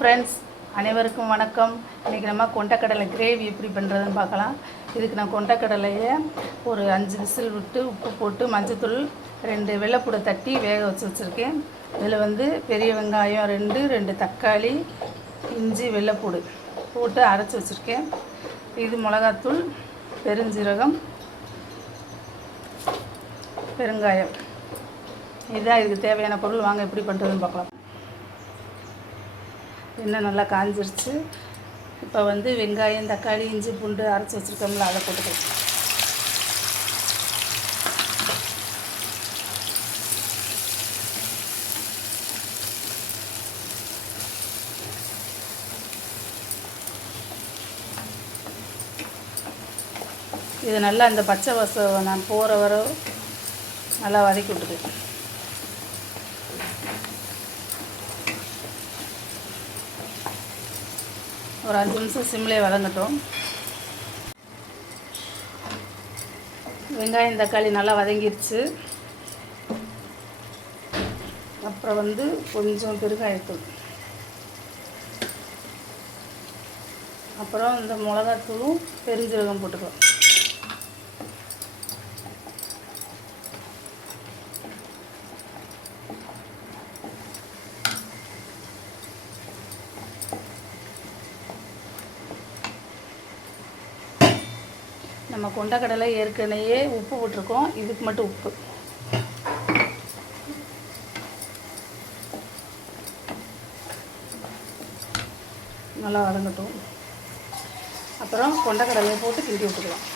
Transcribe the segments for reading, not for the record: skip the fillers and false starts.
Friends, அனைவருக்கும் வணக்கம். இன்றைக்கி நம்ம கொண்டக்கடலை கிரேவி எப்படி பண்ணுறதுன்னு பார்க்கலாம். இதுக்கு நான் கொண்டக்கடலையை ஒரு 5 விசில் விட்டு உப்பு போட்டு மஞ்சத்தூள் 2 வெள்ளைப்பூடை தட்டி வேக வச்சுருக்கேன். இதில் பெரிய வெங்காயம் 2 தக்காளி, இஞ்சி, வெள்ளைப்பூடு போட்டு அரைச்சி வச்சுருக்கேன். இது மிளகாத்தூள், பெருஞ்சீரகம், பெருங்காயம். இதுதான் இதுக்கு தேவையான பொருள். வாங்க எப்படி பண்ணுறதுன்னு பார்க்கலாம். எண்ணெய் நல்லா காஞ்சிருச்சு. இப்போ வெங்காயம், தக்காளி, இஞ்சி, பூண்டு அரைச்சி வச்சுருக்கோம்ல, அதை போட்டுக்கலாம். இது நல்லா இந்த பச்சை வாசம் நான் போகிற வர நல்லா வதக்கி விட்டுருக்கேன். ஒரு 5 நிமிஷம் சிம்லேயே வதங்கட்டும். வெங்காயம், தக்காளி நல்லா வதங்கிடுச்சு. அப்புறம் கொஞ்சம் பெருங்காயத்தூள், அப்புறம் இந்த மிளகாத்தூளும் பெருஞ்சீரகம் போட்டுக்கலாம். நம்ம கொண்டக்கடலை ஏற்கனவே உப்பு போட்டிருக்கோம். இதுக்கு மட்டும் உப்பு. நல்லா வதங்கட்டும். அப்புறம் கொண்டக்கடலையை போட்டு கிண்டி விட்டுக்கலாம்.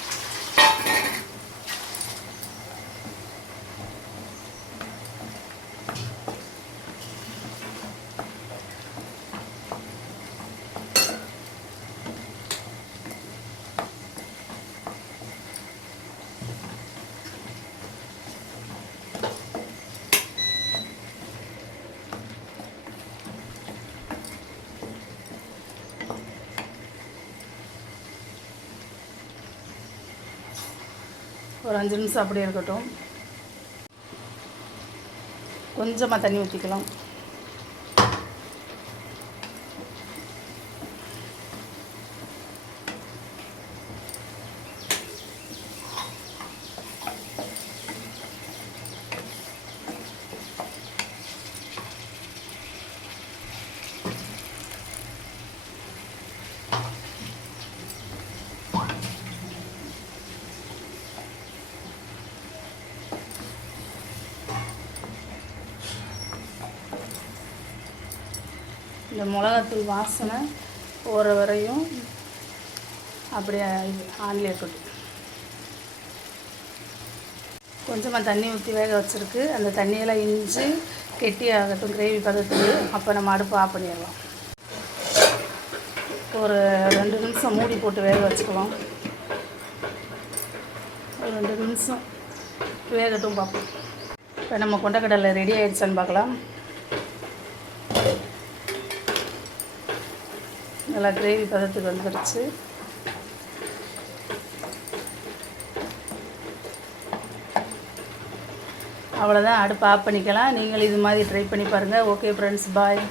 ஒரு 5 நிமிஷம் அப்படியே இருக்கட்டும். கொஞ்சமாக தண்ணி ஊற்றிக்கலாம். இந்த மிளகாத்தூள் வாசனை போகிற வரையும் அப்படியே ஆன்லேயே இருக்கட்டும். கொஞ்சமாக தண்ணி ஊற்றி வேக வச்சுருக்கு. அந்த தண்ணியெல்லாம் இஞ்சி கெட்டி ஆகட்டும் கிரேவி பதத்துக்கு. அப்போ நம்ம அடுப்பு ஆஃப் பண்ணிடலாம். ஒரு 2 நிமிஷம் மூடி போட்டு வேக வச்சுக்கலாம். ஒரு 2 நிமிஷம் வேகட்டும் பார்ப்போம். இப்போ நம்ம கொண்டக்கடலை ரெடி ஆகிடுச்சான்னு பார்க்கலாம். நல்லா கிரேவி பதத்துக்கு வந்துடுச்சு. அவ்வளோதான், அடுப்பு ஆஃப் பண்ணிக்கலாம். நீங்கள் இது மாதிரி ட்ரை பண்ணி பாருங்கள். ஓகே ஃப்ரெண்ட்ஸ், பாய்.